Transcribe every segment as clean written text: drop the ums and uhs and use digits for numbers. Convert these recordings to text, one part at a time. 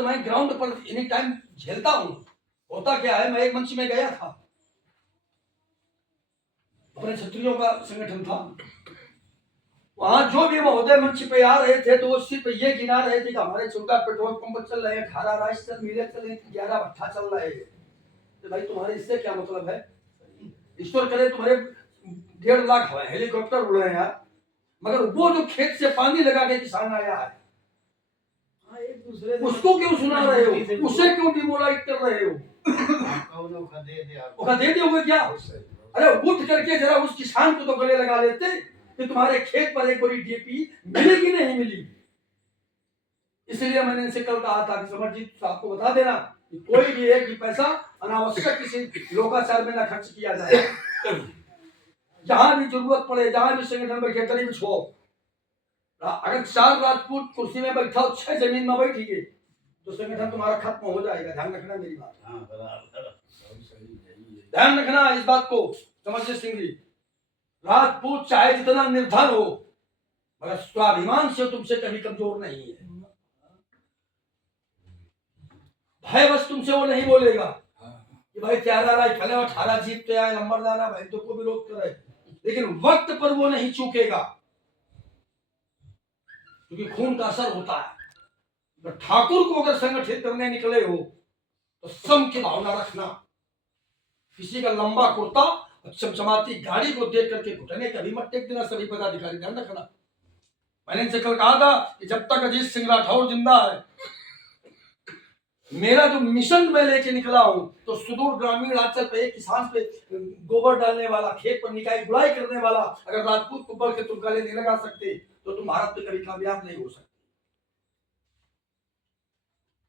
मैं ग्राउंड पर any time झेलता हूं। होता क्या है, मैं एक मंच में गया था, अपने क्षत्रियों का संगठन था, वहां जो भी महोदय मंच पे आ रहे थे तो वो सिर्फ ये गिना रहे थे कि हमारे 14 पेट्रोल पंप चल रहे हैं, 18 राइस चल मिले चल रहे हैं, 11 भट्ठा चल रहे हैं। तो भाई तुम्हारे इससे क्या मतलब है? ईश्वर करे तुम्हारे 1.5 लाख हेलीकॉप्टर उड़ रहे हैं यार, मगर वो जो खेत से पानी लगा के किसान आया है, एक दूसरे उसको क्यों सुना रहे हो? उसे क्यों डिमोलाइज कर रहे हो? दे दोगे क्या? अरे उठ करके जरा उस किसान को तो गले लगा लेते कि तुम्हारे खेत पर एक बड़ी डीएपी मिली कि नहीं मिली। इसलिए मैंने इनसे कल कहा था कि समरजीत आपको बता देना कि कोई भी एक भी पैसा अनावश्यक किसी लोकाचार में ना खर्च किया जाए। जहां भी जरूरत पड़े, जहां भी संगठन बैठे, करीब छो, अगर 4 राजपूत कुर्सी में बैठा हो, 6 जमीन में बैठिए तो संगठन तुम्हारा खत्म हो जाएगा। ध्यान रखना मेरी बात, ध्यान रखना इस बात को। समरजीत सिंह जी, राजपूत चाहे जितना निर्धन हो मगर स्वाभिमान से तुमसे कभी कमजोर नहीं है। भय बस तुमसे वो नहीं बोलेगा कि भाई 11 राइफल 18 जीतते आए, नंबर लाना भाई तो को विरोध करे, लेकिन वक्त पर वो नहीं चूकेगा क्योंकि खून का असर होता है। तो ठाकुर को अगर संगठित करने निकले हो तो सम की भावना रखना। किसी का लंबा कुर्ता और चमचमाती गाड़ी को देख करके घुटने कभी मत टेक देना। सभी पदाधिकारी ध्यान रखना। मैंने इनसे कल कहा था कि जब तक अजीत सिंह राठौर जिंदा है, मेरा जो मिशन मैं लेके निकला हूं तो सुदूर ग्रामीण अंचल पे एक किसान पे गोबर डालने वाला, खेत पर निकाई गुड़ाई करने वाला, अगर राजपूत को बल के तुम गले नहीं लगा सकते तो तुम भारत में कभी कामयाब नहीं हो सकते।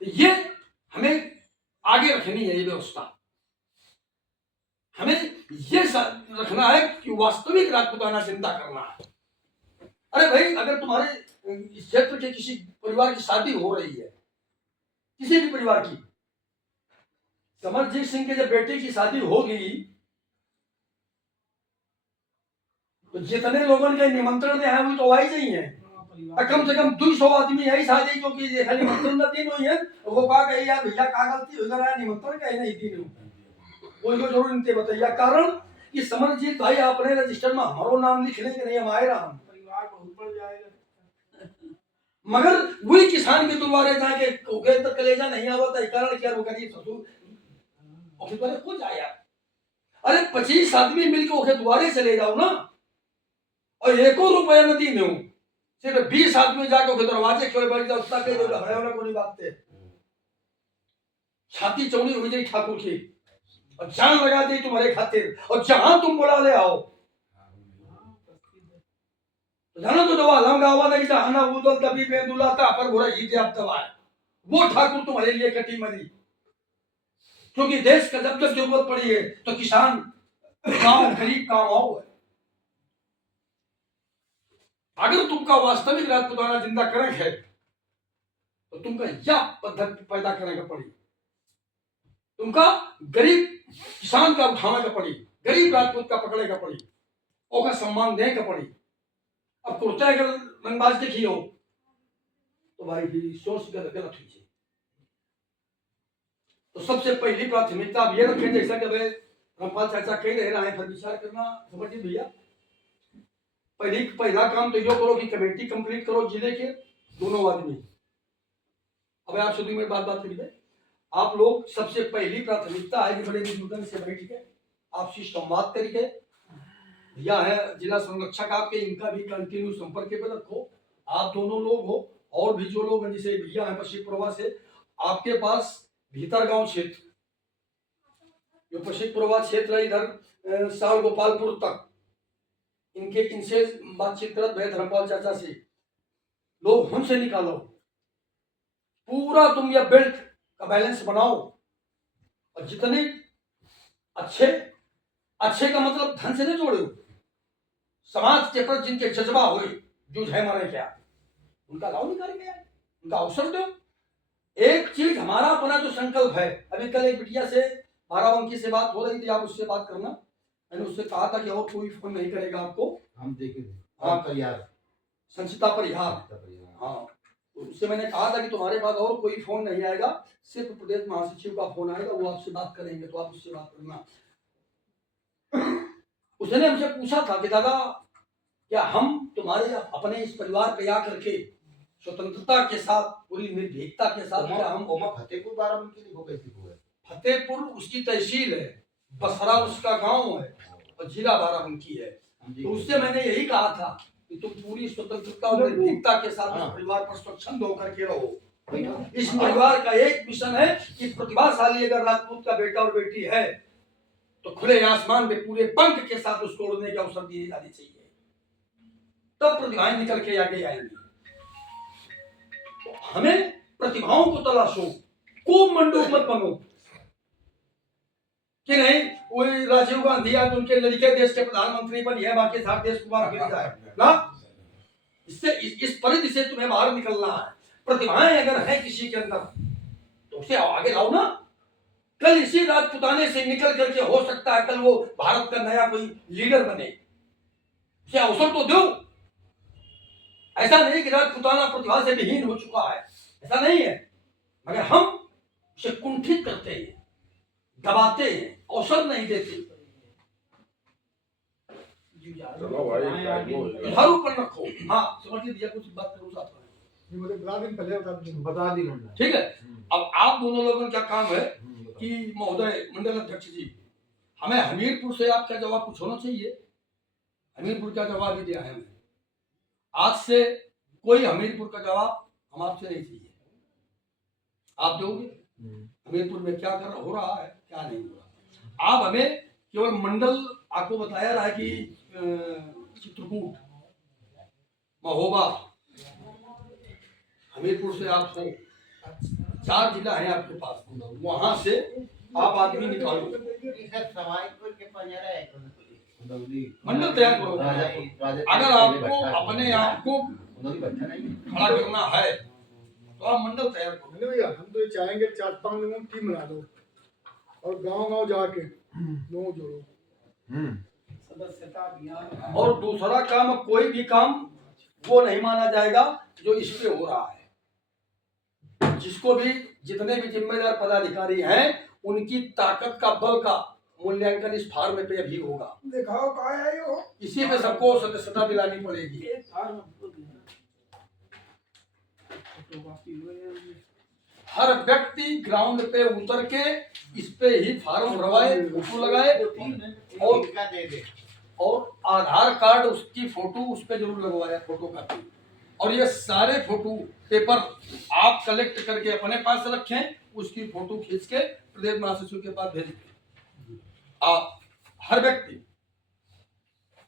तो ये हमें आगे रखनी है, ये व्यवस्था हमें ये रखना है कि वास्तविक राजपूताना जिंदा करना है। अरे भाई, अगर तुम्हारे इस क्षेत्र के किसी परिवार की शादी हो रही है, किसी भी परिवार की, समरजीत सिंह के जब बेटे की शादी होगी तो जितने लोगों के निमंत्रण दे हैं वो तो आई नहीं है, कम से कम 200 आदमी है शादी जो कि निमंत्रण न दिन हुई है। वो कहा कि यार भैया का गलती हो गया, निमंत्रण का ही नहीं दिन वो जो जरूर इनके बताइए कारण कि समरजीत भाई अपने रजिस्टर में हमारो नाम लिख लेंगे नहीं, हम आए रहा परिवार बहुत बढ़ जाएगा, मगर वही किसान के दुआरे जाके तक कलेजा नहीं आवता कारण क्या वो गरीब ससुर खुद आया। अरे 25 आदमी मिलकर ओके द्वारे चले जाओ ना, और 1 रुपया नदी में हूं, सिर्फ 20 आदमी जाके ओके दरवाजे खोल बैठ जाओ, उतना कह दो हमारे वाला को नहीं बात, छाती चौड़ी हुई जाए ठाकुर की और जान लगा दी तुम्हारे खातिर, और जहां तुम बुला ले आओ जानो तो दवा लंगा हुआ नहीं जहाना उदल तभी बेंदुलाता पर बुरा ही आप दवा है वो ठाकुर तुम्हारे लिए कटी मरी, क्योंकि देश का जब तक जरूरत पड़ी है तो किसान गांव गरीब काम आओ है। अगर तुमका वास्तविक राजपूताना जिंदा करें है तो तुमका यह पद्धति पैदा करेगा पड़ी, तुमका गरीब किसान का उठाने का पड़ी, गरीब राजपूत का पकड़े का पड़ी, ओका सम्मान दे का पड़ी। अब कुर्ता अगर रंगबाज देखी हो तो भाई सोच गलत हुई। तो सबसे पहली प्राथमिकता अब ये रखें, जैसा कि भाई रामपाल चाचा कह रहे हैं, फिर विचार करना समझिए भैया। पहला काम तो यो करो कि कमेटी कंप्लीट करो जिले के दोनों आदमी। अब आप शुरू में बात करिए, आप लोग सबसे पहली प्राथमिकता है कि बड़े बुजुर्गों से बैठ के आपसी संवाद करके, भैया है जिला संरक्षक आपके, इनका भी कंटिन्यू संपर्क में रखो। आप दोनों लोग हो और भी जो लोग जैसे भैया है पश्चिम पूर्वा से, आपके पास भीतर गांव क्षेत्र, जो पश्चिम पूर्वा क्षेत्र है इधर साल गोपालपुर तक, इनसे बातचीत कर भैया धर्मपाल चाचा से लोग हमसे निकालो, पूरा तुम यह बेल्ट का बैलेंस बनाओ, और जितने अच्छे अच्छे का मतलब धन से नहीं जोड़े, समाज के प्रति जिनके जज्बा हुए जो है मारे क्या उनका लाभ निकाल के उनका अवसर दो। एक चीज हमारा अपना जो संकल्प है, अभी कल एक बिटिया से बाराबंकी से बात हो रही थी, आप उससे बात करना, मैंने उससे कहा था कि और कोई फोन नहीं करेगा आपको, हम देखेंगे। हाँ तैयार संचिता परिहार, हाँ तो उससे मैंने कहा था कि तुम्हारे पास और कोई फोन नहीं आएगा, सिर्फ प्रदेश महासचिव का फोन आएगा, वो आपसे बात करेंगे, तो आप उससे बात करना। उसने हमसे पूछा था कि दादा क्या हम तुम्हारे अपने इस परिवार पे आकर के स्वतंत्रता के साथ, पूरी निर्भीकता के साथ, क्या हम फतेहपुर बाराबंकी नहीं हो कैसी हुआ है? फतेहपुर उसकी तहसील है, बसरा उसका गांव है और जिला बाराबंकी है। तो उससे मैंने यही कहा था कि तुम पूरी स्वतंत्रता और निर्भीकता के साथ इस परिवार पर स्वच्छंद होकर के रहो। इस परिवार का एक मिशन है कि प्रतिभाशाली अगर राजपूत का बेटा और बेटी है तो खुले आसमान में पूरे पंख के साथ उसको उड़ने के अवसर दिए जाने चाहिए, तब प्रतिभाएं निकल के आगे आएंगी। तो हमें प्रतिभाओं को तलाशो, को मंडूक मत बनो कि नहीं वो राजीव गांधी आज उनके लड़के देश के प्रधानमंत्री बनिए, बाकी सारे देश कुमार गिर जाए ना। इससे इस परिधि से तुम्हें बाहर निकलना है। प्रतिभाएं अगर है किसी के अंदर तो उसे आगे लाओ ना। कल इसी राजपुताने से निकल करके हो सकता है कल वो भारत का नया कोई लीडर बने, उसे अवसर तो दो। ऐसा नहीं कि राजपुताना प्रतिभा से विहीन हो चुका है, ऐसा नहीं है, मगर हम उसे कुंठित करते हैं, दबाते हैं, अवसर नहीं देते। इधारू पर रखो। हाँ समझिए दिया, कुछ बात करूँ साथ में, मुझे बता दी ठीक है। अब आप दोनों लोगों का क्या काम है कि महोदय मंडल अध्यक्ष जी, हमें हमीरपुर से आपका जवाब कुछ होना चाहिए। हमीरपुर का जवाब ही दिया है हमें, आज से कोई हमीरपुर का जवाब हम आपसे नहीं चाहिए, आप दोगे हमीरपुर में क्या कर हो रहा है क्या नहीं हो रहा। आप हमें केवल मंडल, आपको बताया रहा है कि चित्रकूट, महोबा, हमीरपुर से आप हो, 4 जिला है आपके पास, वहां से आप आदमी निकालो, मंडल तैयार करो। अगर आपको अपने आप को खड़ा करना है तो आप मंडल तैयार करो। भैया हम तो ये चाहेंगे 4-5 लोगों की टीम बना दो और गांव-गांव जाके लोगों जोड़ो, सदस्यता अभियान। और दूसरा काम, कोई भी काम वो नहीं माना जाएगा जो इस पे हो रहा है। जिसको भी, जितने भी जिम्मेदार पदाधिकारी हैं उनकी ताकत का, बल का मूल्यांकन इस फार्म पे भी होगा। दिखाओ कहाँ है ये, इसी में सबको सदस्यता दिलानी पड़ेगी। हर व्यक्ति ग्राउंड पे उतर के इस पे ही फार्म भरवाए, फोटो लगाए और आधार कार्ड उसकी फोटो उस पे जरूर लगवाया, फोटो कॉपी। और ये सारे फोटो पेपर आप कलेक्ट करके अपने पास रखें, उसकी फोटो खींच के प्रदेश महासचिव के पास भेजें। आप हर व्यक्ति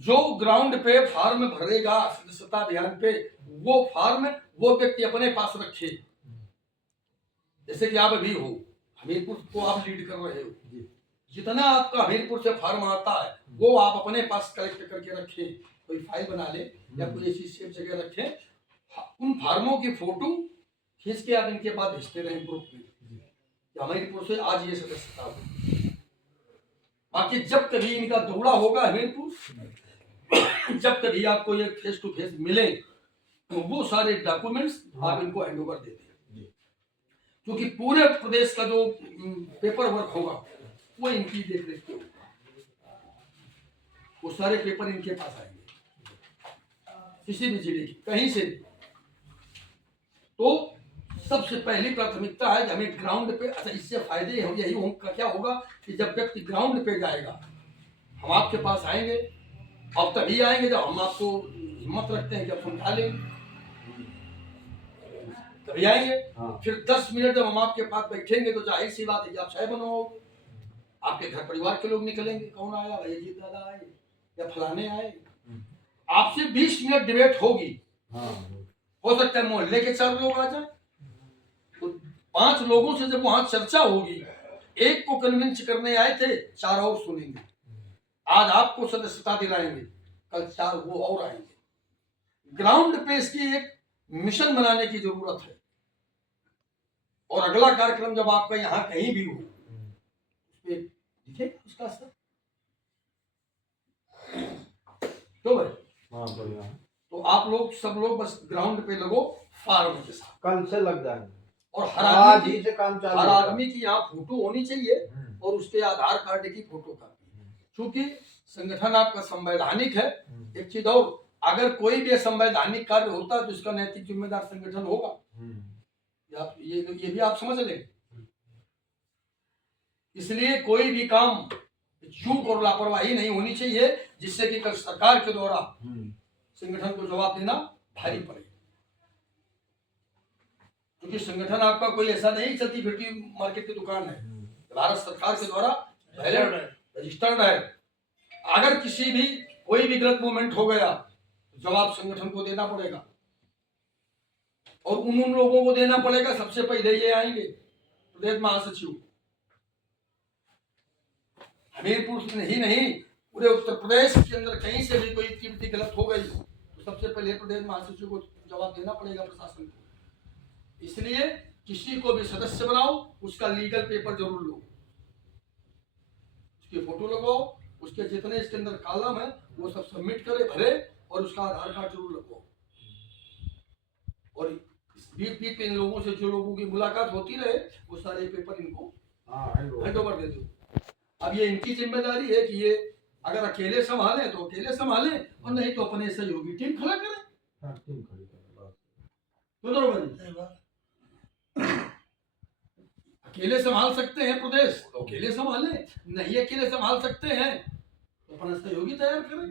जो ग्राउंड पे फार्म भरेगा सदस्यता अभियान पे, वो फार्म वो व्यक्ति अपने पास रखे। जैसे कि आप अभी हो, हमीरपुर को आप लीड कर रहे हो, जितना आपका हमीरपुर से फार्म आता है वो आप अपने पास कलेक्ट करके रखें, कोई फाइल बना ले या कोई ऐसी सेफ जगह रखें। उन फार्मों की फोटो खींच के आप इनके पास भेजते रहें ग्रुप में कि हमीरपुर से आज ये सदस्यता हो। बाकी जब कभी इनका दौरा होगा हमीरपुर, जब कभी आपको ये फेस टू फेस मिले तो वो सारे डॉक्यूमेंट्स आप इनको हैंड ओवर दे दें, क्योंकि पूरे प्रदेश का जो पेपर वर्क होगा वो इनकी देख रेख में, वो सारे पेपर इनके पास आएंगे किसी भी जिले की कहीं से भी। तो सबसे पहली प्राथमिकता है कि हमें ग्राउंड पे, अच्छा इससे फायदे यही होगा, क्या होगा कि जब व्यक्ति ग्राउंड पे जाएगा हम आपके पास आएंगे, और तभी आएंगे जब हम आपको हिम्मत रखते हैं कि आप उठा लेंगे, तभी आएंगे। फिर 10 मिनट जब हम आपके पास बैठेंगे तो जाहिर सी बात है कि आप चाय बनवाओगे, आपके घर परिवार के लोग निकलेंगे, कौन आया भाई, अजीत दादा आए या फलाने आए, आपसे 20 मिनट डिबेट होगी। हो सकता है मोहल्ले के 4 लोग आ जाए, तो 5 लोगों से जब वहां चर्चा होगी, एक को कन्विंस करने आए थे, 4 और सुनेंगे। आज आपको सदस्यता दिलाएंगे, कल 4 वो और आएंगे। ग्राउंड पे इसकी एक मिशन बनाने की जरूरत है। और अगला कार्यक्रम जब आपका यहाँ कहीं भी हो दिखे उसका असर, तो भाई तो आप लोग सब लोग बस ग्राउंड पे लगो फार्म के साथ, कल से लग जाएंगे। और आज ही से काम चालू हर होगा। आदमी की यहाँ फोटो होनी चाहिए और उसके आधार कार्ड की फोटो कॉपी, क्योंकि संगठन आपका संवैधानिक है। एक चीज और, अगर कोई भी संवैधानिक कार्य होता है तो इसका नैतिक जिम्मेदार संगठन होगा। ये भी आप समझ लें। इसलिए कोई भी काम चूक और लापरवाही नहीं होनी चाहिए, जिससे कि कल सरकार के द्वारा संगठन को जवाब देना भारी पड़े। क्योंकि संगठन आपका कोई ऐसा नहीं चलती फिरती मार्केट की दुकान है, भारत सरकार के द्वारा रजिस्टर्ड है। अगर किसी भी कोई भी गलत मूवमेंट हो गया तो जवाब संगठन को देना पड़ेगा, और उन लोगों को देना पड़ेगा। सबसे पहले ये आएंगे प्रदेश महासचिव, हमीरपुर ही नहीं पूरे उत्तर प्रदेश के अंदर कहीं से भी कोई एक्टिविटी गलत हो गई तो सबसे पहले प्रदेश महासचिव को जवाब देना पड़ेगा प्रशासन को। इसलिए किसी को भी सदस्य बनाओ, उसका लीगल पेपर जरूर लो, उसकी फोटो लगाओ, उसके जितने इसके अंदर कॉलम है वो सब सबमिट करे, भरे, और उसका आधार कार्ड जरूर लगाओ। और बीच बीच में इन लोगों से जो लोगों की मुलाकात होती रहे वो सारे पेपर इनको हैंड ओवर दे दो। अब ये इनकी जिम्मेदारी है कि ये अगर अकेले संभालें तो अकेले संभालें, और नहीं तो अपने सहयोगी टीम खड़ा करें। अकेले संभाल सकते हैं प्रदेश तो अकेले संभालें, नहीं अकेले संभाल सकते हैं तो अपना सहयोगी तैयार करें।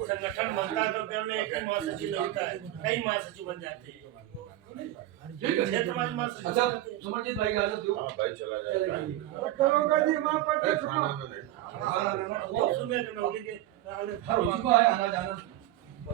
संगठन बनता है तो फिर में एक ही महासचिव लगता है, कई महासचिव बन जाते हैं। अच्छा समरजीत भाई आ जाओ। हाँ भाई चला जाएगा। सुबह के नौकरी के आना जाना